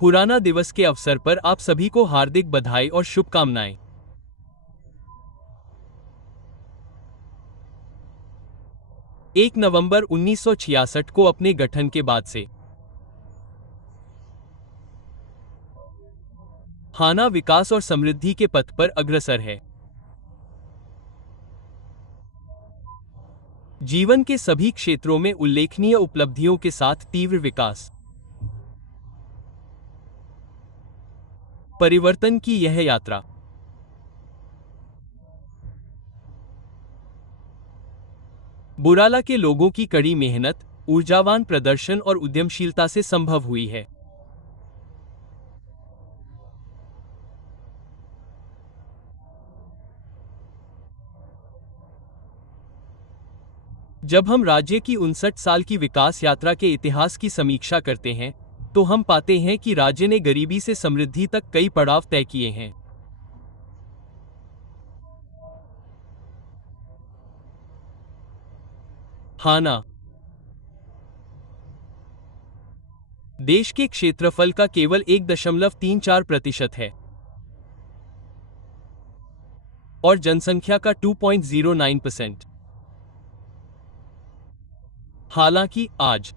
पुराना दिवस के अवसर पर आप सभी को हार्दिक बधाई और शुभकामनाएं। 1 नवंबर 1966 को अपने गठन के बाद से हाना विकास और समृद्धि के पथ पर अग्रसर है। जीवन के सभी क्षेत्रों में उल्लेखनीय उपलब्धियों के साथ तीव्र विकास। परिवर्तन की यह यात्रा बुराला के लोगों की कड़ी मेहनत, ऊर्जावान प्रदर्शन और उद्यमशीलता से संभव हुई है। जब हम राज्य की 59 साल की विकास यात्रा के इतिहास की समीक्षा करते हैं, तो हम पाते हैं कि राज्य ने गरीबी से समृद्धि तक कई पड़ाव तय किए हैं। हाना देश के क्षेत्रफल का केवल 1.34% है और जनसंख्या का 2.09%। हालांकि आज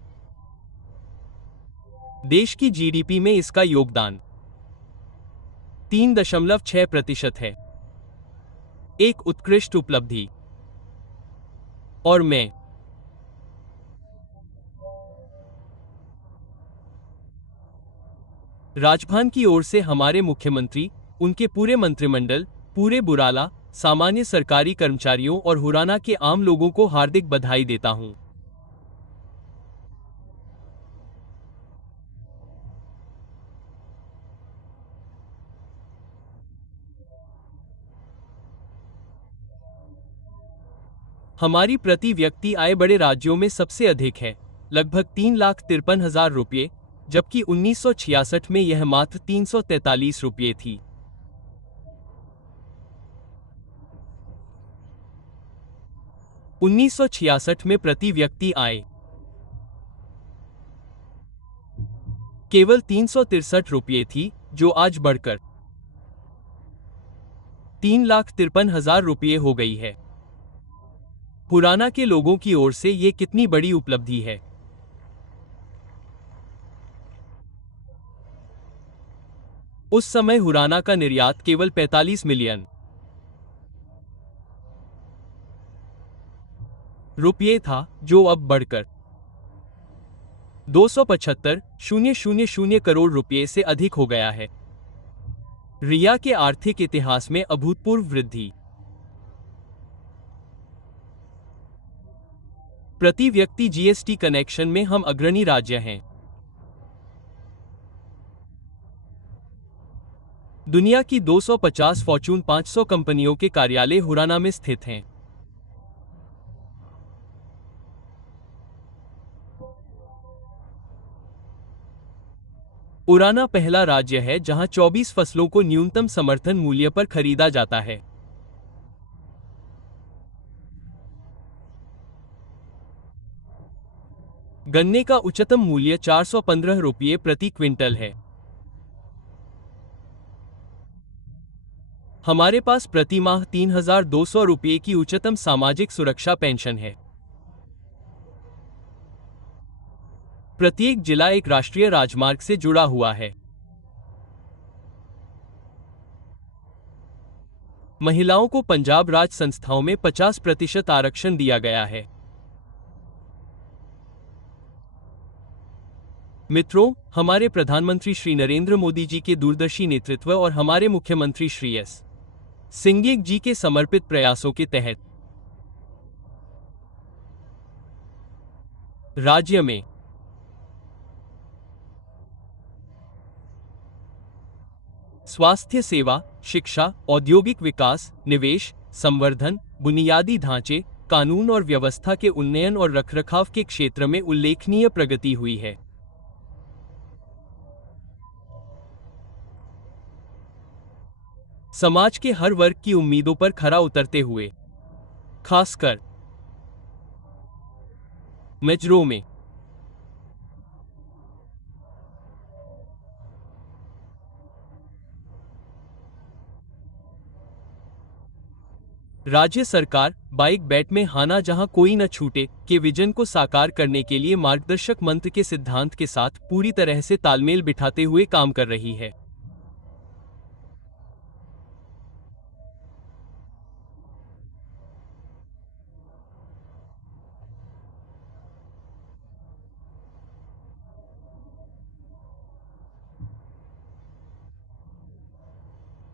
देश की जीडीपी में इसका योगदान 3.6% है। एक उत्कृष्ट उपलब्धि। और मैं राजभवन की ओर से हमारे मुख्यमंत्री, उनके पूरे मंत्रिमंडल, पूरे बुराला, सामान्य सरकारी कर्मचारियों और हुराना के आम लोगों को हार्दिक बधाई देता हूं। हमारी प्रति व्यक्ति आय बड़े राज्यों में सबसे अधिक है, लगभग 3,53,000 रुपये, जबकि 1966 में यह मात्र 343 रुपये थी। उन्नीस में प्रति व्यक्ति आय केवल 363 रुपये थी, जो आज बढ़कर 3,53,000 रुपये हो गई है। हुराना के लोगों की ओर से ये कितनी बड़ी उपलब्धि है। उस समय हुराना का निर्यात केवल 45 मिलियन रुपये था, जो अब बढ़कर 275,000 करोड़ रुपये से अधिक हो गया है। रिया के आर्थिक इतिहास में अभूतपूर्व वृद्धि। प्रति व्यक्ति जीएसटी कनेक्शन में हम अग्रणी राज्य हैं। दुनिया की 250 फॉर्च्यून 500 कंपनियों के कार्यालय हुराना में स्थित हैं। हुराना पहला राज्य है जहां 24 फसलों को न्यूनतम समर्थन मूल्य पर खरीदा जाता है। गन्ने का उच्चतम मूल्य 415 रुपये प्रति क्विंटल है। हमारे पास प्रति माह 3,200 रुपये की उच्चतम सामाजिक सुरक्षा पेंशन है। प्रत्येक जिला एक राष्ट्रीय राजमार्ग से जुड़ा हुआ है। महिलाओं को पंजाब राज संस्थाओं में 50% आरक्षण दिया गया है। मित्रों, हमारे प्रधानमंत्री श्री नरेंद्र मोदी जी के दूरदर्शी नेतृत्व और हमारे मुख्यमंत्री श्री एस सिंघेग जी के समर्पित प्रयासों के तहत राज्य में स्वास्थ्य सेवा, शिक्षा, औद्योगिक विकास, निवेश, संवर्धन, बुनियादी ढांचे, कानून और व्यवस्था के उन्नयन और रखरखाव के क्षेत्र में उल्लेखनीय प्रगति हुई है। समाज के हर वर्ग की उम्मीदों पर खरा उतरते हुए, खासकर मेजरों में राज्य सरकार बाइक बैट में हाना जहां कोई न छूटे के विजन को साकार करने के लिए मार्गदर्शक मंत्र के सिद्धांत के साथ पूरी तरह से तालमेल बिठाते हुए काम कर रही है।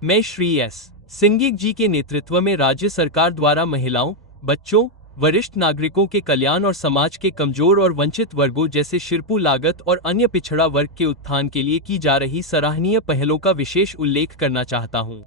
मैं श्री एस सिंघिक जी के नेतृत्व में राज्य सरकार द्वारा महिलाओं, बच्चों, वरिष्ठ नागरिकों के कल्याण और समाज के कमजोर और वंचित वर्गों जैसे शिरपू लागत और अन्य पिछड़ा वर्ग के उत्थान के लिए की जा रही सराहनीय पहलों का विशेष उल्लेख करना चाहता हूं।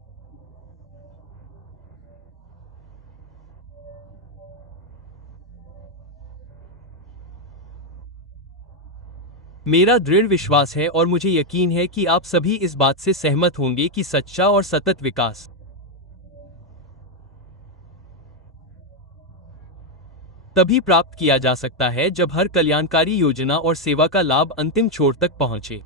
मेरा दृढ़ विश्वास है और मुझे यकीन है कि आप सभी इस बात से सहमत होंगे कि सच्चा और सतत विकास तभी प्राप्त किया जा सकता है जब हर कल्याणकारी योजना और सेवा का लाभ अंतिम छोर तक पहुंचे।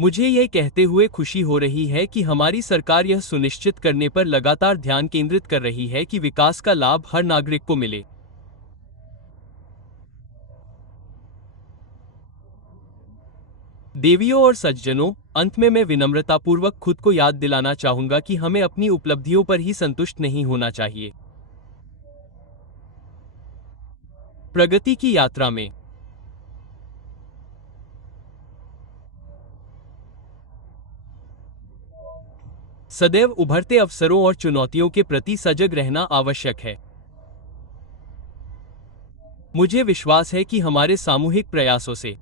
मुझे यह कहते हुए खुशी हो रही है कि हमारी सरकार यह सुनिश्चित करने पर लगातार ध्यान केंद्रित कर रही है कि विकास का लाभ हर नागरिक को मिले। देवियों और सज्जनों, अंत में मैं विनम्रतापूर्वक खुद को याद दिलाना चाहूंगा कि हमें अपनी उपलब्धियों पर ही संतुष्ट नहीं होना चाहिए। प्रगति की यात्रा में सदैव उभरते अवसरों और चुनौतियों के प्रति सजग रहना आवश्यक है। मुझे विश्वास है कि हमारे सामूहिक प्रयासों से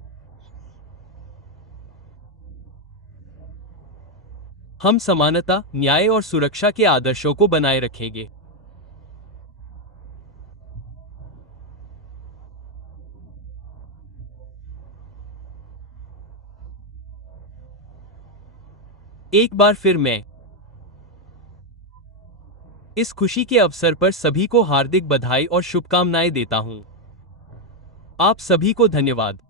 हम समानता, न्याय और सुरक्षा के आदर्शों को बनाए रखेंगे। एक बार फिर मैं इस खुशी के अवसर पर सभी को हार्दिक बधाई और शुभकामनाएं देता हूं। आप सभी को धन्यवाद।